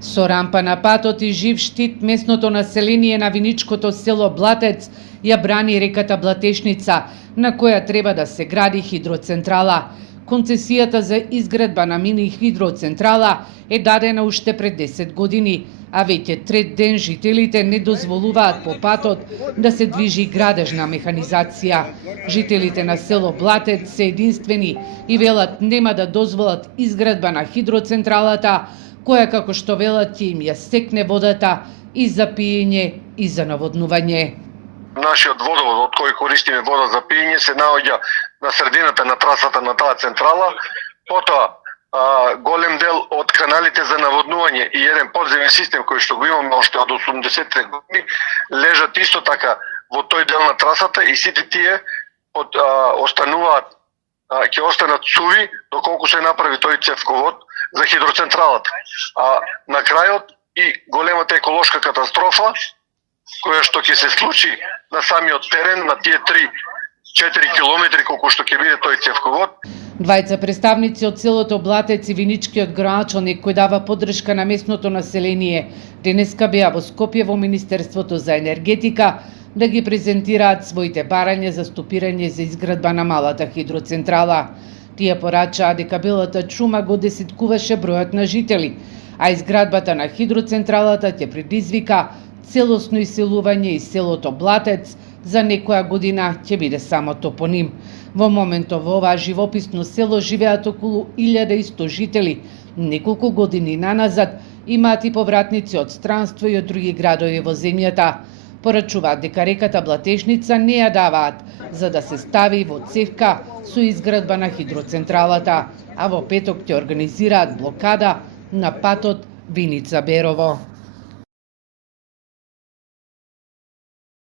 Со рампа на патот и жив штит, местното население на виничкото село Блатец ја брани реката Блатешница, на која треба да се гради хидроцентрала. Концесијата за изградба на мини хидроцентрала е дадена уште пред 10 години, а веќе трет ден жителите не дозволуваат по патот да се движи градежна механизација. Жителите на село Блатец се единствени и велат нема да дозволат изградба на хидроцентралата, која, како што велат, ќе им ја стекне водата и за пиење и за наводнување. Нашиот водовод, од кој користиме вода за пиење, се наоѓа на средината на трасата на таа централа. Потоа, голем дел од каналите за наводнување и еден подземен систем кој што го имаме уште од 80-те години лежат исто така во тој дел на трасата и сите тие остануваат, ќе останат суви доколку се направи тој цевковод за хидроцентралата. А на крајот и големата еколошка катастрофа која што ќе се случи на самиот терен на тие 3-4 километри колку што ќе биде тој цевковод. Двајца представници од селото Блатец и виничкиот градоначалник кој дава поддршка на местното население денеска беа во Скопје во Министерството за енергетика да ги презентираат своите барања за стопирање за изградба на малата хидроцентрала. Тие порачаа дека белата чума го десеткуваше бројот на жители, а изградбата на хидроцентралата ќе предизвика целосно иселување и селото Блатец за некоја година ќе биде само топоним. Во моментов во оваа живописно село живеат околу 1100 жители. Неколку години наназад имаат и повратници од странство и од други градови во земјата. Порачуваат дека реката Блатешница не ја даваат за да се стави во цевка со изградба на хидроцентралата, а во петок ќе организираат блокада на патот Виница-Берово.